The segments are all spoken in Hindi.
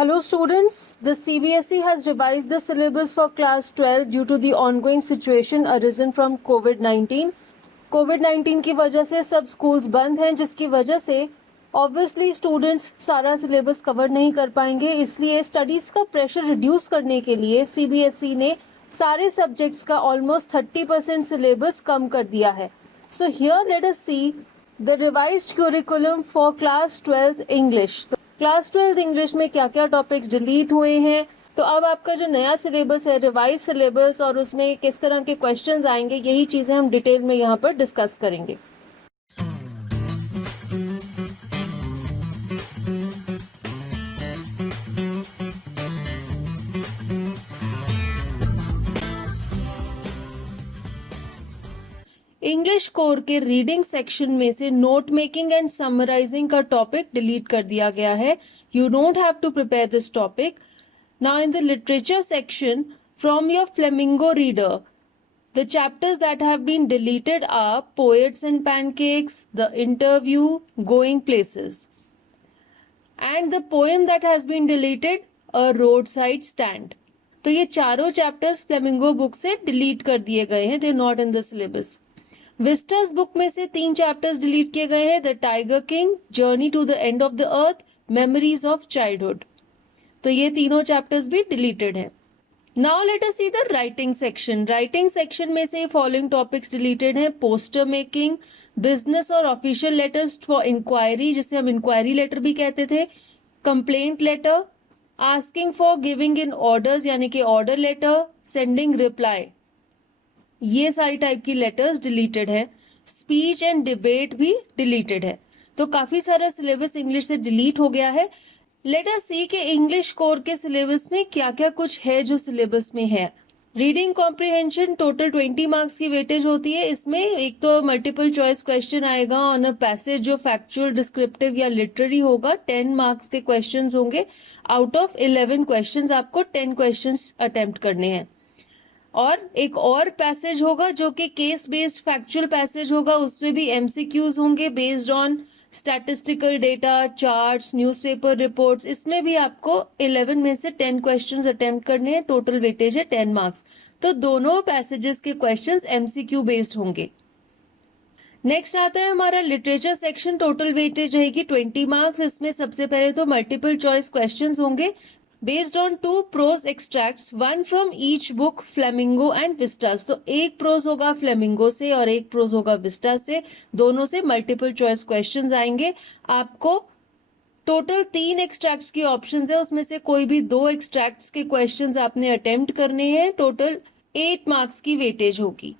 Hello students, the CBSE has revised the syllabus for class 12 due to the ongoing situation arisen from COVID-19. COVID-19 की वजह से सब स्कूल्स बंद हैं, जिसकी वजह से ऑब्वियसली स्टूडेंट्स सारा सिलेबस कवर नहीं कर पाएंगे। इसलिए स्टडीज़ का प्रेशर रिड्यूस करने के लिए CBSE ने सारे सब्जेक्ट्स का ऑलमोस्ट 30% सिलेबस कम कर दिया है। So here let us see the revised curriculum for class 12 English. Class 12 English में क्या क्या टॉपिक्स डिलीट हुए हैं, तो अब आपका जो नया सिलेबस है, रिवाइज सिलेबस, और उसमें किस तरह के क्वेश्चंस आएंगे, यही चीज़ें हम डिटेल में यहाँ पर डिस्कस करेंगे। इंग्लिश कोर के रीडिंग सेक्शन में से नोट मेकिंग एंड समराइजिंग का टॉपिक डिलीट कर दिया गया है। You don't have to prepare this topic. Now in the literature section from your Flamingo reader, the chapters that have been deleted are Poets and Pancakes, The Interview, Going Places. And the poem that has been deleted, A Roadside Stand. तो ये चारों चैप्टर्स फ्लेमिंगो बुक से डिलीट कर दिए गए हैं, they not in the syllabus. Vistas book में से 3 चैप्टर्स डिलीट किए गए हैं, the tiger king, journey to the end of the earth, memories of childhood. तो ये तीनों चैप्टर्स भी डिलीटेड हैं। Now let us see the writing section. Writing section में से फॉलोइंग टॉपिक्स डिलीटेड हैं, पोस्टर मेकिंग, बिजनेस और ऑफिशियल लेटर्स फॉर इंक्वायरी, जिसे हम इंक्वायरी लेटर भी कहते थे, complaint letter, asking for giving in orders यानी कि ऑर्डर लेटर, सेंडिंग रिप्लाई, ये सारी टाइप की लेटर्स डिलीटेड है। स्पीच एंड डिबेट भी डिलीटेड है। तो काफी सारा सिलेबस इंग्लिश से डिलीट हो गया है। लेट अस सी कि इंग्लिश कोर के सिलेबस में क्या क्या कुछ है जो सिलेबस में है। रीडिंग कॉम्प्रिहेंशन टोटल 20 मार्क्स की वेटेज होती है। इसमें एक तो मल्टीपल चॉइस क्वेश्चन आएगा ऑन अ पैसेज जो फैक्चुअल, डिस्क्रिप्टिव या लिटरेरी होगा। 10 मार्क्स के क्वेश्चंस होंगे। आउट ऑफ 11 क्वेश्चंस आपको 10 क्वेश्चंस अटेम्प्ट करने हैं। और एक और पैसेज होगा जो कि केस बेस्ड फैक्चुअल पैसेज होगा, उसमें भी MCQs होंगे based on statistical data, charts, newspaper reports. इसमें भी आपको 11 में से 10 क्वेश्चंस अटेम्प्ट करने हैं। टोटल वेटेज है 10 मार्क्स। तो दोनों पैसेजेस के क्वेश्चंस MCQ बेस्ड होंगे। नेक्स्ट आता है हमारा लिटरेचर सेक्शन। टोटल वेटेज रहेगी 20 मार्क्स। इसमें सबसे पहले तो मल्टीपल चॉइस क्वेश्चंस होंगे based on 2 prose extracts, 1 from each book, Flamingo and Vistas. तो एक प्रोज होगा फ्लेमिंगो से और एक प्रोज होगा विस्टास से। दोनों से मल्टीपल चॉइस क्वेश्चंस आएंगे। आपको टोटल 3 एक्सट्रैक्ट्स की ऑप्शंस है, उसमें से कोई भी 2 एक्सट्रैक्ट्स के क्वेश्चंस आपने अटेम्प्ट करने हैं। टोटल 8 मार्क्स की वेटेज होगी।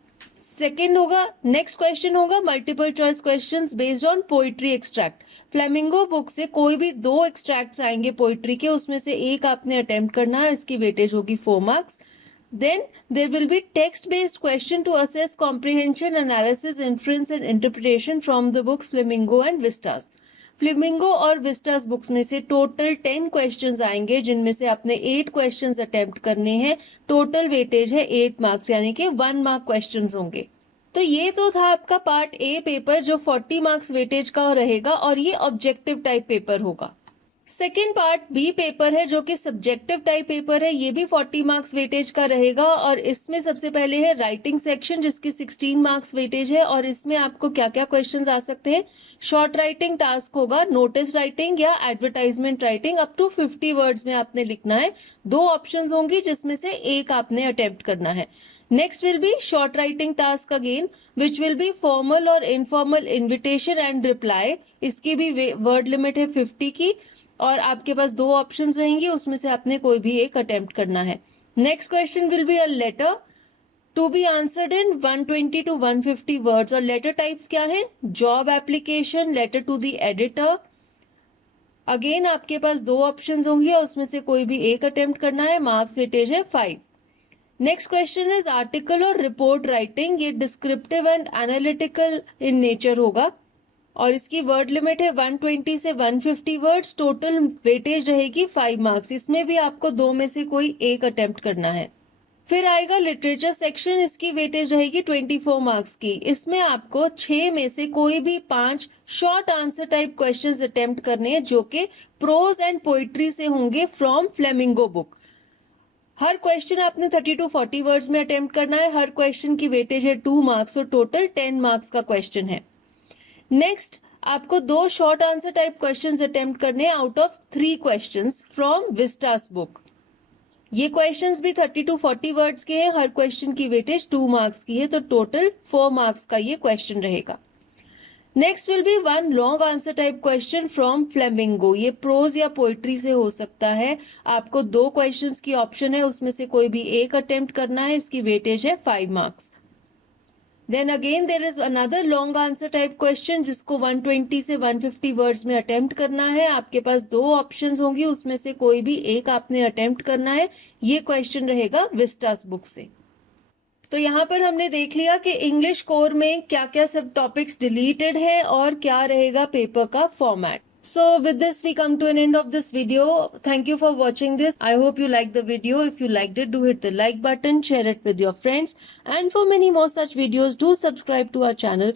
सेकेंड होगा, नेक्स्ट क्वेश्चन होगा multiple choice questions based on poetry extract. Flamingo book से कोई भी 2 एक्सट्रैक्ट्स आएंगे पोइट्री के, उसमें से एक आपने अटेम्प्ट करना है, इसकी वेटेज होगी 4 marks. Then there will be text based question to assess comprehension, analysis, inference and interpretation from the books Flamingo and Vistas. Flamingo और विस्टास बुक्स में से टोटल 10 क्वेश्चंस आएंगे, जिनमें से आपने 8 क्वेश्चंस अटेम्प्ट करने हैं। टोटल वेटेज है 8 मार्क्स, यानी कि 1 मार्क क्वेश्चंस होंगे। तो ये तो था आपका पार्ट ए पेपर जो 40 मार्क्स वेटेज का रहेगा और ये ऑब्जेक्टिव टाइप पेपर होगा। सेकेंड पार्ट बी पेपर है जो कि सब्जेक्टिव टाइप पेपर है, ये भी 40 मार्क्स वेटेज का रहेगा। और इसमें सबसे पहले है राइटिंग सेक्शन जिसकी 16 मार्क्स वेटेज है। और इसमें आपको क्या क्या क्वेश्चंस आ सकते हैं। शॉर्ट राइटिंग टास्क होगा, नोटिस राइटिंग या advertisement writing, up to 50 words में आपने लिखना है। 2 ऑप्शंस होंगी जिसमें से एक आपने अटेम्प्ट करना है। Next will be short writing task again which will be formal और इनफॉर्मल इन्विटेशन एंड रिप्लाई। इसकी भी वर्ड लिमिट है 50 की और आपके पास 2 ऑप्शंस रहेंगे, उसमें से आपने कोई भी एक अटेम्प्ट करना है। Next question will be a letter to be answered in 120 to 150 words. और लेटर टाइप्स क्या है, job application, letter to the editor. Again आपके पास 2 ऑप्शंस होंगे और उसमें से कोई भी एक अटेम्प्ट करना है। मार्क्स वेटेज है 5। नेक्स्ट क्वेश्चन इज आर्टिकल और रिपोर्ट राइटिंग। ये descriptive and analytical in nature होगा और इसकी वर्ड लिमिट है 120 से 150 वर्ड्स। टोटल वेटेज रहेगी 5 मार्क्स। इसमें भी आपको 2 में से कोई एक अटेम्प्ट करना है। फिर आएगा लिटरेचर सेक्शन, इसकी वेटेज रहेगी 24 मार्क्स की। इसमें आपको 6 में से कोई भी 5 short answer type questions attempt करने हैं जो कि प्रोज एंड पोइट्री से होंगे from flamingo book. Her question आपने 30 to 40 वर्ड्स में अटेम्प्ट करना है। हर क्वेश्चन की वेटेज है 2 मार्क्स और टोटल 10 मार्क्स का क्वेश्चन है। नेक्स्ट आपको 2 short answer type questions attempt करने हैं out of 3 questions from Vistas book. ये क्वेश्चंस भी 30 to 40 वर्ड्स के हैं। हर क्वेश्चन की वेटेज 2 मार्क्स की है, तो टोटल 4 मार्क्स का ये क्वेश्चन रहेगा। Next will be 1 long answer type question from flamingo. ये प्रोज या पोइट्री से हो सकता है। आपको 2 क्वेश्चंस की ऑप्शन है, उसमें से कोई भी एक अटेम्प्ट करना है। इसकी वेटेज है 5 marks. Then again there is another long answer type question जिसको 120 से 150 वर्ड्स में अटेम्प्ट करना है। आपके पास 2 ऑप्शंस होंगी, उसमें से कोई भी एक आपने अटेम्प्ट करना है। ये क्वेश्चन रहेगा विस्टास बुक से। तो यहाँ पर हमने देख लिया कि इंग्लिश कोर में क्या क्या सब टॉपिक्स डिलीटेड है और क्या रहेगा पेपर का format. So with this we come to an end of this video. Thank you for watching this. I hope you liked the video. If you liked it, do hit the like button, share it with your friends, and for many more such videos, do subscribe to our channel